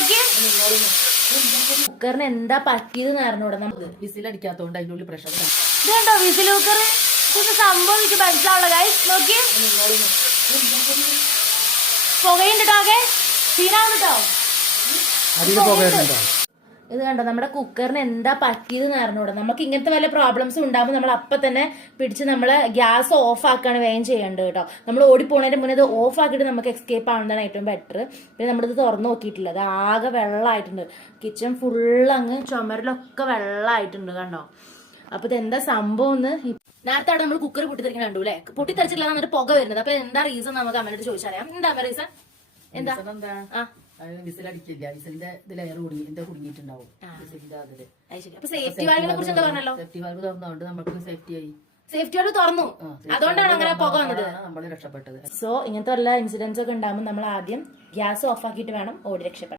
നോക്കി കുക്കറിന് എന്താ പറ്റിയതെന്ന് അറിഞ്ഞൂടെ നമുക്ക് വിസിലടിക്കാത്തോണ്ട് അതിന്റെ ഉള്ളിൽ പ്രഷർ ഇതുണ്ടോ വിസിൽ കുക്കർ ഇത് സംഭവം എനിക്ക് മനസ്സിലാവുള്ള ഗൈസ് നോക്കി പുകയുണ്ടോ ആകെ സീനാവുന്നുട്ടോ ഇത് കണ്ടോ നമ്മുടെ കുക്കറിന് എന്താ പറ്റിയതെന്ന് അറിഞ്ഞൂടെ നമുക്ക് ഇങ്ങനത്തെ വല്ല പ്രോബ്ലംസ് ഉണ്ടാകുമ്പോൾ നമ്മൾ അപ്പൊ തന്നെ പിടിച്ച് നമ്മൾ ഗ്യാസ് ഓഫ് ആക്കാണ് വേഗം ചെയ്യേണ്ടത് കേട്ടോ. നമ്മൾ ഓടിപ്പോണതിന്റെ മുന്നേ ഇത് ഓഫ് ആക്കിയിട്ട് നമുക്ക് എസ്കേപ്പ് ആവുന്നതാണ് ഏറ്റവും ബെറ്റർ. പിന്നെ നമ്മളിത് തുറന്നു നോക്കിയിട്ടില്ല, അത് ആകെ വെള്ളമായിട്ടുണ്ട്. കിച്ചൺ ഫുള്ള് അങ്ങ് ചുമരിലൊക്കെ വെള്ളമായിട്ടുണ്ട് കണ്ടോ. അപ്പൊ ഇത് എന്താ സംഭവം എന്ന് നേരത്തെ അവിടെ നമ്മൾ കുക്കർ പൊട്ടിത്തെറിക്കാൻ കണ്ടു അല്ലെ, പൊട്ടിത്തെറിച്ചില്ല എന്നിട്ട് പുക വരുന്നത്. അപ്പൊ എന്താ റീസൺ നമുക്ക് അമ്മയോട് ചോദിച്ചറിയാം. എന്താ റീസൺ? എന്താ വിസിലടിക്കില്ല, വിസിലിന്റെ ഇതിൽ എയർ കുടുങ്ങിയിട്ടുണ്ടാവും വിസിലിന്റെ അതില്. അപ്പൊ സേഫ്റ്റി വാൽവിനെ കുറിച്ച് എന്താ പറഞ്ഞല്ലോ? സേഫ്റ്റി വാൽവ് തുറന്നുകൊണ്ട് നമുക്ക് സേഫ്റ്റി ആയി, സേഫ്റ്റി വാൽവ് തുറന്നു, അതുകൊണ്ടാണ് അങ്ങനെ പുക വന്നത്, നമ്മൾ രക്ഷപ്പെട്ടത്. സോ ഇങ്ങനത്തെ വല്ല ഇൻസിഡൻസ് ഒക്കെ ഉണ്ടാകുമ്പോൾ നമ്മൾ ആദ്യം ഗ്യാസ് ഓഫ് ആക്കിയിട്ട് വേണം ഓടി രക്ഷപ്പെടാൻ.